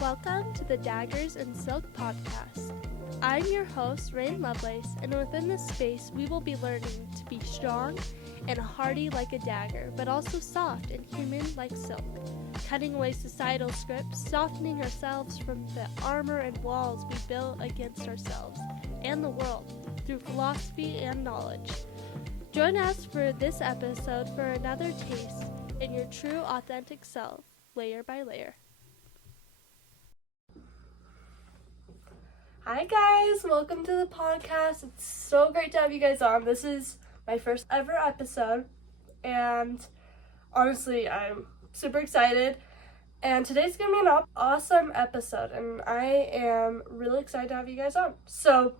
Welcome to the Daggers and Silk podcast. I'm your host, Rain Lovelace, and within this space, we will be learning to be strong and hardy like a dagger, but also soft and human like silk, cutting away societal scripts, softening ourselves from the armor and walls we built against ourselves and the world through philosophy and knowledge. Join us for this episode for another taste in your true, authentic self, layer by layer. Hi guys, welcome to the podcast. It's so great to have you guys on. This is my first ever episode, and honestly, I'm super excited. And today's gonna be an awesome episode, and I am really excited to have you guys on. So,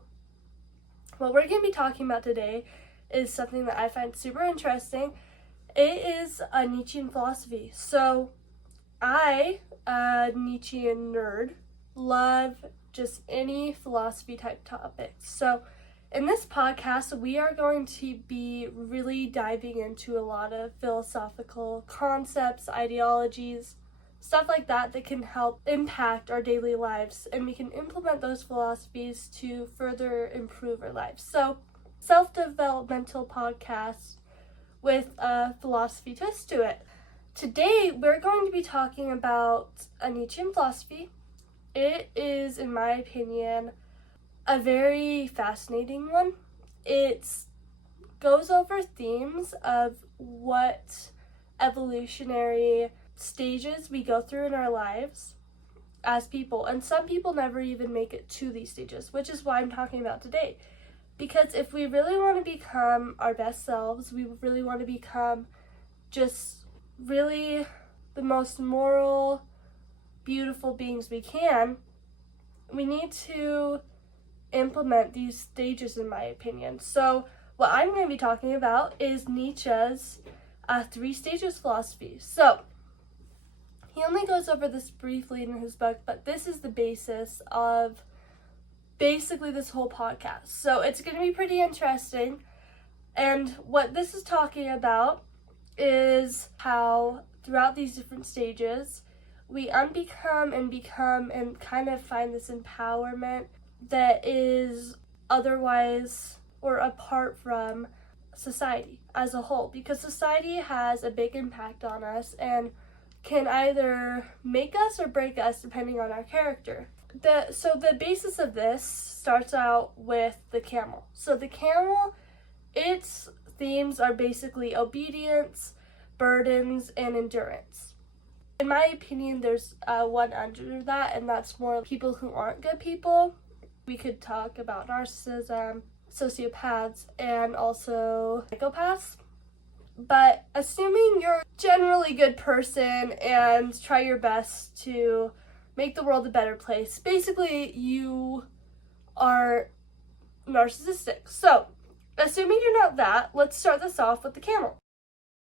what we're gonna be talking about today is something that I find super interesting. It is a Neitszchean philosophy. So, I, a Neitszchean nerd, love just any philosophy type topics. So in this podcast, we are going to be really diving into a lot of philosophical concepts, ideologies, stuff like that that can help impact our daily lives, and we can implement those philosophies to further improve our lives. So self-developmental podcast with a philosophy twist to it. Today, we're going to be talking about a Neitszchean philosophy. It is, in my opinion, a very fascinating one. It goes over themes of what evolutionary stages we go through in our lives as people. And some people never even make it to these stages, which is why I'm talking about today. Because if we really want to become our best selves, we really want to become just really the most moral, beautiful beings we can, we need to implement these stages, in my opinion. So what I'm going to be talking about is Nietzsche's 3 stages philosophy. So he only goes over this briefly in his book, but this is the basis of basically this whole podcast. So it's going to be pretty interesting. And what this is talking about is how throughout these different stages, we unbecome and become and kind of find this empowerment that is otherwise or apart from society as a whole, because society has a big impact on us and can either make us or break us depending on our character. So the basis of this starts out with the camel. So the camel, its themes are basically obedience, burdens, and endurance. In my opinion, there's one under that, and that's more people who aren't good people. We could talk about narcissism, sociopaths, and also psychopaths. But assuming you're a generally good person and try your best to make the world a better place, basically you are narcissistic. So, assuming you're not that, let's start this off with the camel.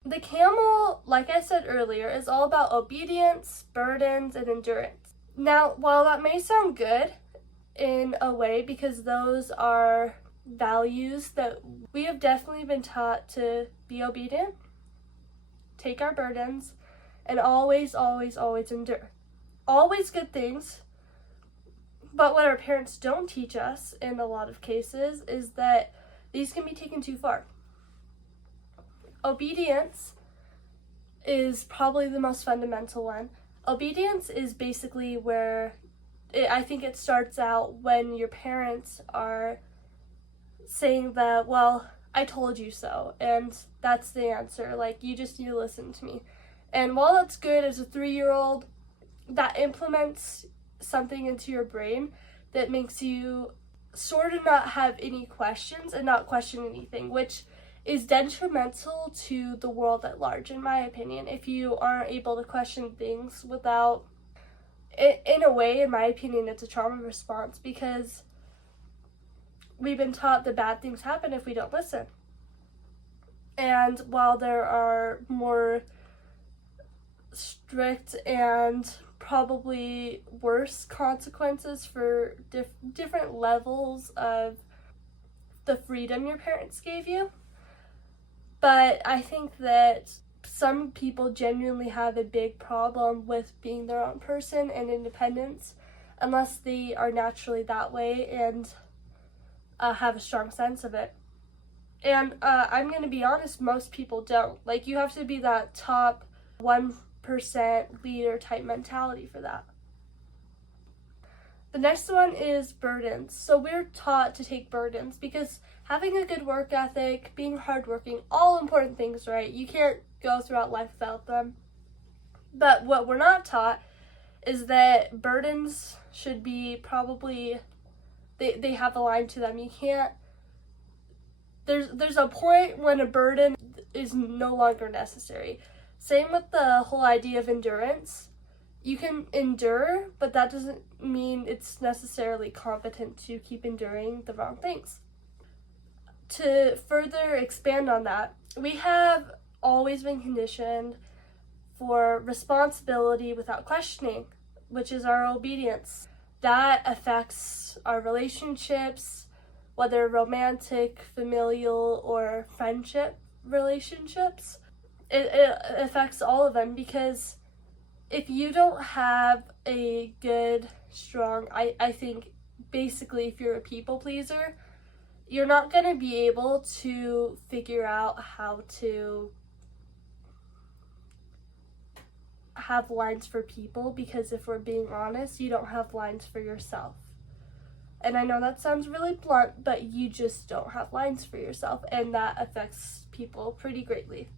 The camel, like I said earlier, is all about obedience, burdens, and endurance. Now, while that may sound good in a way, because those are values that we have definitely been taught to be obedient, take our burdens, and always, always, always endure. Always good things, but what our parents don't teach us in a lot of cases is that these can be taken too far. Obedience is probably the most fundamental one. Obedience is basically where I think it starts out when your parents are saying that, well, I told you so, and that's the answer. Like, you just need to listen to me. And while that's good as a 3-year-old, that implements something into your brain that makes you sort of not have any questions and not question anything, which is detrimental to the world at large, in my opinion, if you aren't able to question things without, in a way, in my opinion, it's a trauma response, because we've been taught that bad things happen if we don't listen. And while there are more strict and probably worse consequences for different levels of the freedom your parents gave you, but I think that some people genuinely have a big problem with being their own person and independence unless they are naturally that way and have a strong sense of it. And I'm going to be honest, most people don't. Like, you have to be that top 1% leader type mentality for that. The next one is burdens. So we're taught to take burdens because having a good work ethic, being hardworking, all important things, right? You can't go throughout life without them. But what we're not taught is that burdens should be probably, they have a line to them. You can't, there's a point when a burden is no longer necessary. Same with the whole idea of endurance. You can endure, but that doesn't mean it's necessarily competent to keep enduring the wrong things. To further expand on that, we have always been conditioned for responsibility without questioning, which is our obedience. That affects our relationships, whether romantic, familial, or friendship relationships. It affects all of them because if you don't have a good, strong, I think basically if you're a people pleaser, you're not going to be able to figure out how to have lines for people, because if we're being honest, you don't have lines for yourself. And I know that sounds really blunt, but you just don't have lines for yourself, and that affects people pretty greatly.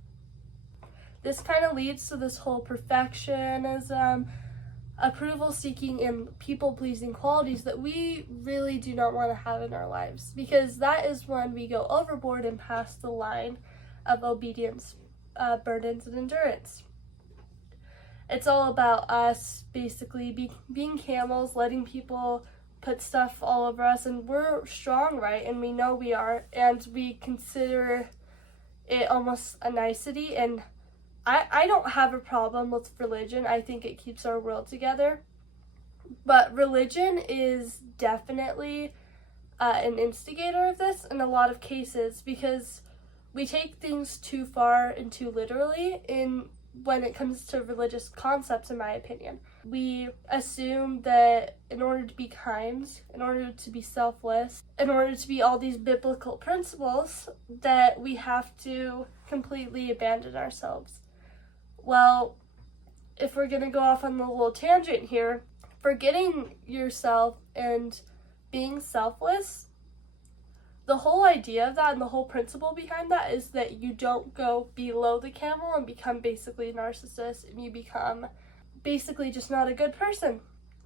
This kind of leads to this whole perfectionism, approval-seeking, and people-pleasing qualities that we really do not want to have in our lives, because that is when we go overboard and past the line of obedience, burdens, and endurance. It's all about us basically being camels, letting people put stuff all over us, and we're strong, right? And we know we are, and we consider it almost a nicety. And I don't have a problem with religion. I think it keeps our world together. But religion is definitely an instigator of this in a lot of cases, because we take things too far and too literally when it comes to religious concepts, in my opinion. We assume that in order to be kind, in order to be selfless, in order to be all these biblical principles, that we have to completely abandon ourselves. Well, if we're going to go off on a little tangent here, forgetting yourself and being selfless, the whole idea of that and the whole principle behind that is that you don't go below the camel and become basically a narcissist, and you become basically just not a good person.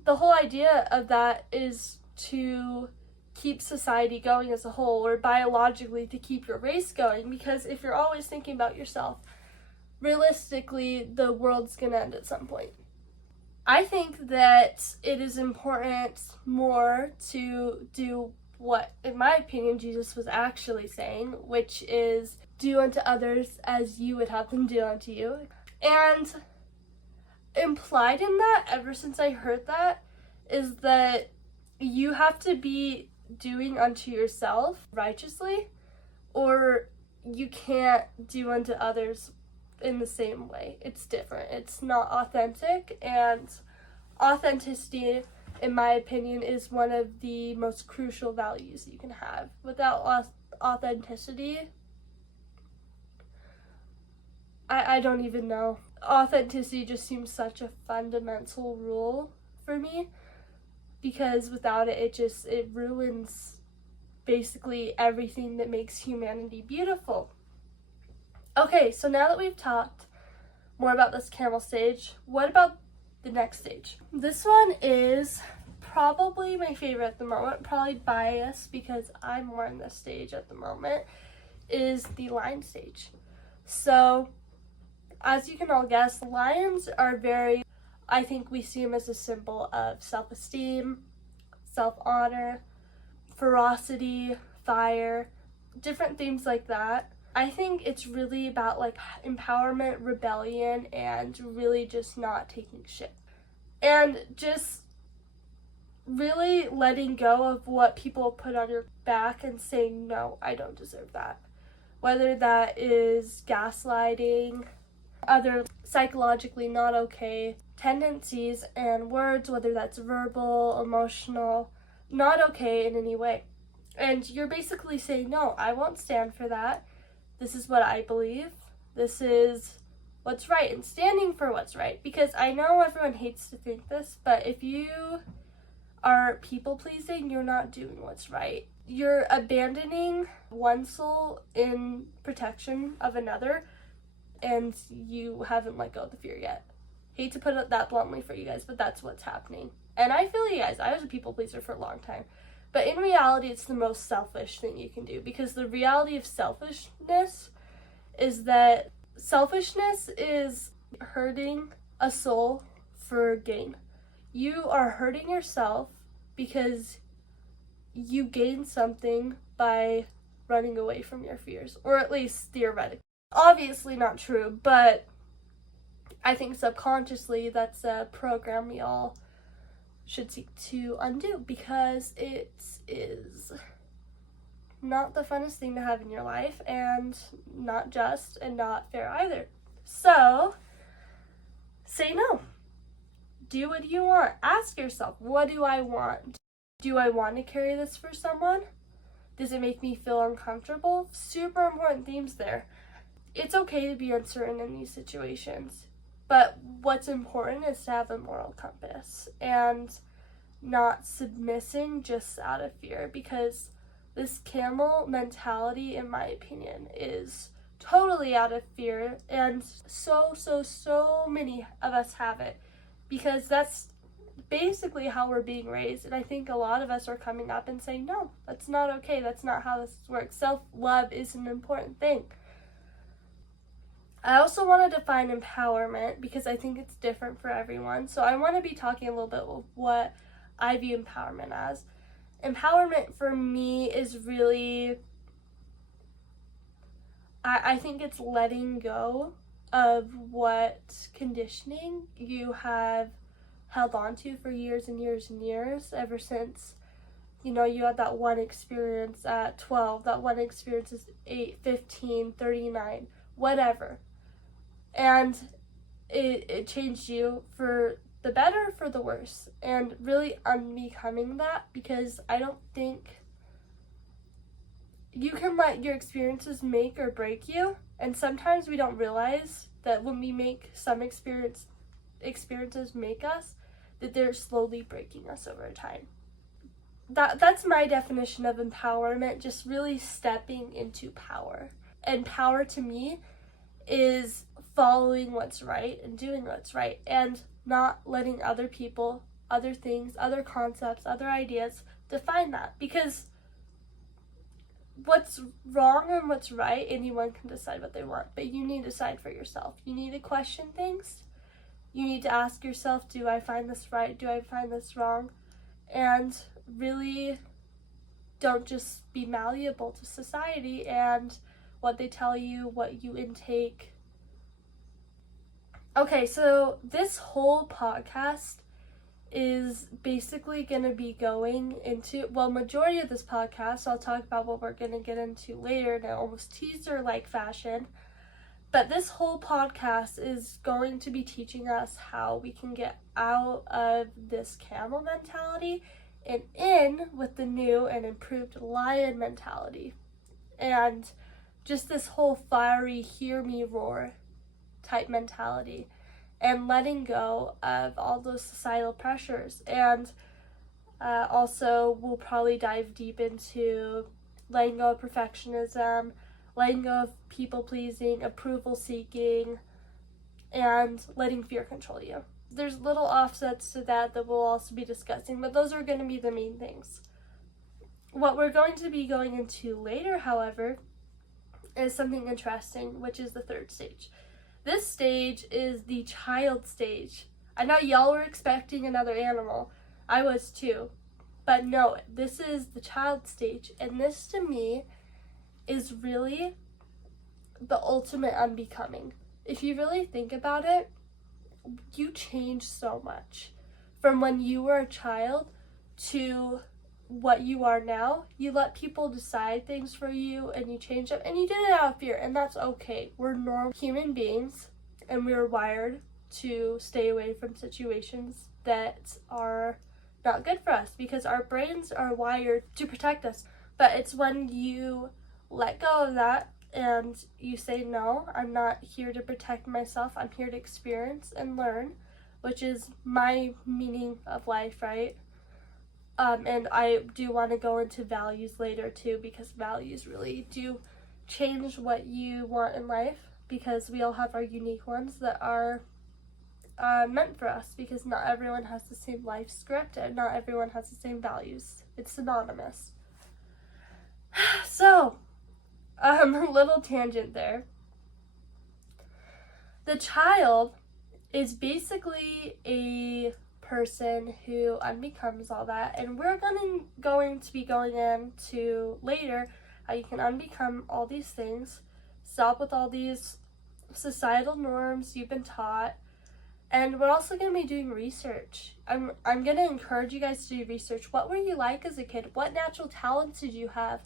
The whole idea of that is to keep society going as a whole, or biologically to keep your race going, because if you're always thinking about yourself, realistically, the world's gonna end at some point. I think that it is important more to do what, in my opinion, Jesus was actually saying, which is do unto others as you would have them do unto you. And implied in that, ever since I heard that, is that you have to be doing unto yourself righteously, or you can't do unto others in the same way. It's different. It's not authentic, and authenticity, in my opinion, is one of the most crucial values you can have. Without authenticity, I don't even know. Authenticity just seems such a fundamental rule for me, because without it, it ruins basically everything that makes humanity beautiful. Okay, so now that we've talked more about this camel stage, what about the next stage? This one is probably my favorite at the moment, probably biased because I'm more in this stage at the moment, is the lion stage. So, as you can all guess, lions are I think we see them as a symbol of self-esteem, self-honor, ferocity, fire, different things like that. I think it's really about like empowerment, rebellion, and really just not taking shit. And just really letting go of what people put on your back and saying, no, I don't deserve that. Whether that is gaslighting, other psychologically not okay tendencies and words, whether that's verbal, emotional, not okay in any way. And you're basically saying, no, I won't stand for that. This is what I believe. This is what's right, and standing for what's right. Because I know everyone hates to think this, but if you are people-pleasing, you're not doing what's right. You're abandoning one soul in protection of another, and you haven't let go of the fear yet. Hate to put it that bluntly for you guys, but that's what's happening. And I feel you guys, I was a people pleaser for a long time. But in reality, it's the most selfish thing you can do, because the reality of selfishness is that selfishness is hurting a soul for gain. You are hurting yourself because you gain something by running away from your fears, or at least theoretically. Obviously not true, but I think subconsciously that's a program we all should seek to undo, because it is not the funnest thing to have in your life, and not just and not fair either. So say no. Do what you want. Ask yourself, what do I want? Do I want to carry this for someone? Does it make me feel uncomfortable? Super important themes there. It's okay to be uncertain in these situations, but what's important is to have a moral compass and not submissing just out of fear, because this camel mentality, in my opinion, is totally out of fear, and so many of us have it, because that's basically how we're being raised. And I think a lot of us are coming up and saying, no, that's not okay, that's not how this works. Self-love is an important thing. I also want to define empowerment, because I think it's different for everyone. So I want to be talking a little bit of what I view empowerment as. Empowerment for me is really, I think it's letting go of what conditioning you have held on to for years and years and years, ever since, you had that one experience at 12, that one experience is 8, 15, 39, whatever. And it changed you for the better, for the worse, and really unbecoming that, because I don't think you can let your experiences make or break you. And sometimes we don't realize that when we make some experiences make us, that they're slowly breaking us over time. That's my definition of empowerment, just really stepping into power. And power to me is following what's right and doing what's right, and not letting other people, other things, other concepts, other ideas define that. Because what's wrong and what's right, anyone can decide what they want, but you need to decide for yourself. You need to question things. You need to ask yourself, do I find this right? Do I find this wrong? And really don't just be malleable to society and what they tell you, what you intake. Okay, so this whole podcast is basically going to be going into, majority of this podcast, I'll talk about what we're going to get into later in an almost teaser-like fashion. But this whole podcast is going to be teaching us how we can get out of this camel mentality and in with the new and improved lion mentality. And just this whole fiery, hear me roar type mentality, and letting go of all those societal pressures. And also we'll probably dive deep into letting go of perfectionism, letting go of people-pleasing, approval-seeking, and letting fear control you. There's little offsets to that we'll also be discussing, but those are going to be the main things. What we're going to be going into later, however, is something interesting, which is the third stage. This stage is the child stage. I know y'all were expecting another animal. I was too. But no, this is the child stage. And this, to me, is really the ultimate unbecoming. If you really think about it, you change so much. From when you were a child to what you are now. You let people decide things for you, and you change them, and you did it out of fear, and that's okay. We're normal human beings, and we're wired to stay away from situations that are not good for us because our brains are wired to protect us. But it's when you let go of that and you say, no, I'm not here to protect myself, I'm here to experience and learn, which is my meaning of life, right? And I do want to go into values later too, because values really do change what you want in life, because we all have our unique ones that are meant for us, because not everyone has the same life script and not everyone has the same values. It's synonymous. So, a little tangent there. The child is basically a person who unbecomes all that, and we're going to be going into later how you can unbecome all these things, stop with all these societal norms you've been taught, and we're also going to be doing research. I'm going to encourage you guys to do research. What were you like as a kid? What natural talents did you have?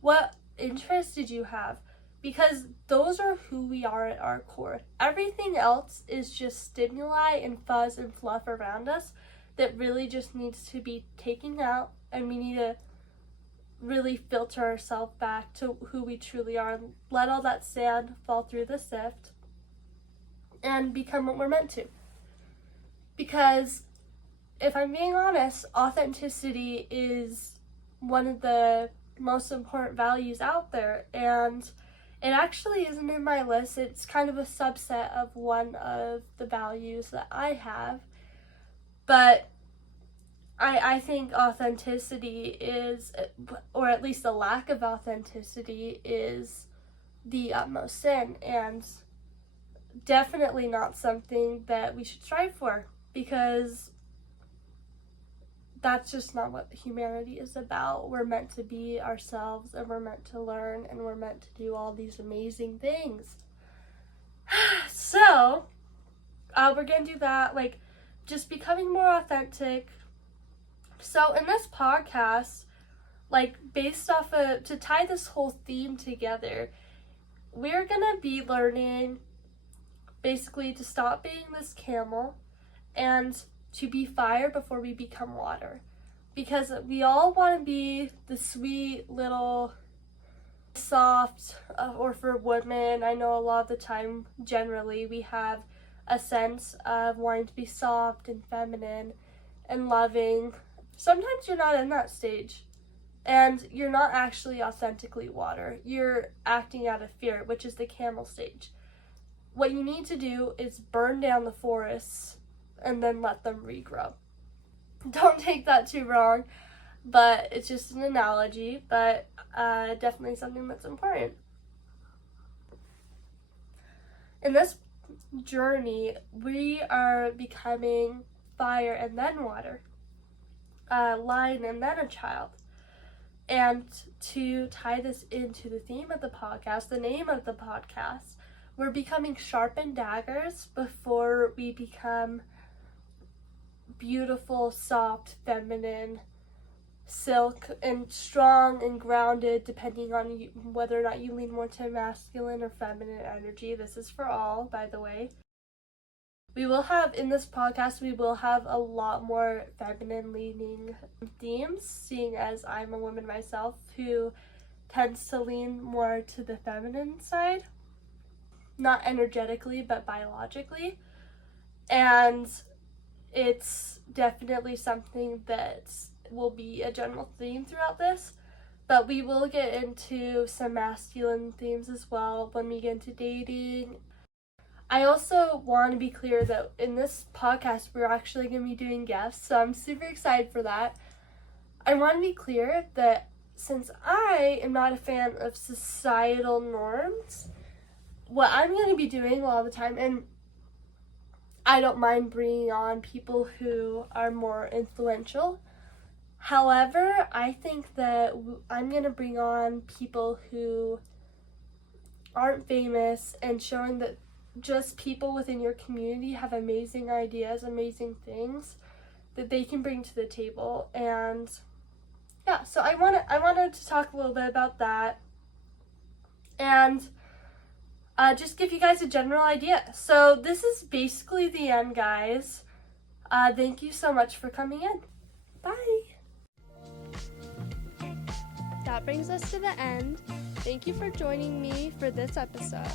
What interests did you have? Because those are who we are at our core. Everything else is just stimuli and fuzz and fluff around us that really just needs to be taken out, and we need to really filter ourselves back to who we truly are and let all that sand fall through the sift and become what we're meant to. Because if I'm being honest, authenticity is one of the most important values out there, and it actually isn't in my list. It's kind of a subset of one of the values that I have. But I think authenticity is, or at least a lack of authenticity, is the utmost sin, and definitely not something that we should strive for, because that's just not what humanity is about. We're meant to be ourselves, and we're meant to learn, and we're meant to do all these amazing things. So, we're going to do that, like, just becoming more authentic. So, in this podcast, like, based off of, to tie this whole theme together, we're going to be learning, basically, to stop being this camel, and to be fire before we become water. Because we all want to be the sweet little soft, or for women, I know a lot of the time, generally, we have a sense of wanting to be soft and feminine and loving. Sometimes you're not in that stage, and you're not actually authentically water. You're acting out of fear, which is the camel stage. What you need to do is burn down the forests and then let them regrow. Don't take that too wrong, but it's just an analogy, but definitely something that's important. In this journey, we are becoming fire and then water, lion and then a child. And to tie this into the theme of the podcast, the name of the podcast, we're becoming sharpened daggers before we become beautiful, soft, feminine, silk, and strong and grounded, depending on whether or not you lean more to masculine or feminine energy. This is for all, by the way. We will have, in this podcast, we will have a lot more feminine leaning themes, seeing as I'm a woman myself who tends to lean more to the feminine side. Not energetically, but biologically. And it's definitely something that will be a general theme throughout this, but we will get into some masculine themes as well when we get into dating. I also want to be clear that in this podcast, we're actually going to be doing guests, so I'm super excited for that. I want to be clear that since I am not a fan of societal norms, what I'm going to be doing a lot of the time, and I don't mind bringing on people who are more influential. However, I think that I'm going to bring on people who aren't famous, and showing that just people within your community have amazing ideas, amazing things that they can bring to the table. And yeah, so I wanted to talk a little bit about that. And just give you guys a general idea. So this is basically the end, guys. Thank you so much for coming in. Bye. That brings us to the end. Thank you for joining me for this episode.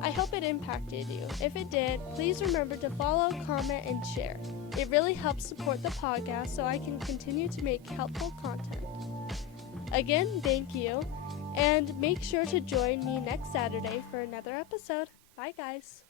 I hope it impacted you. If it did, please remember to follow, comment, and share. It really helps support the podcast so I can continue to make helpful content. Again, thank you, and make sure to join me next Saturday for another episode. Bye, guys.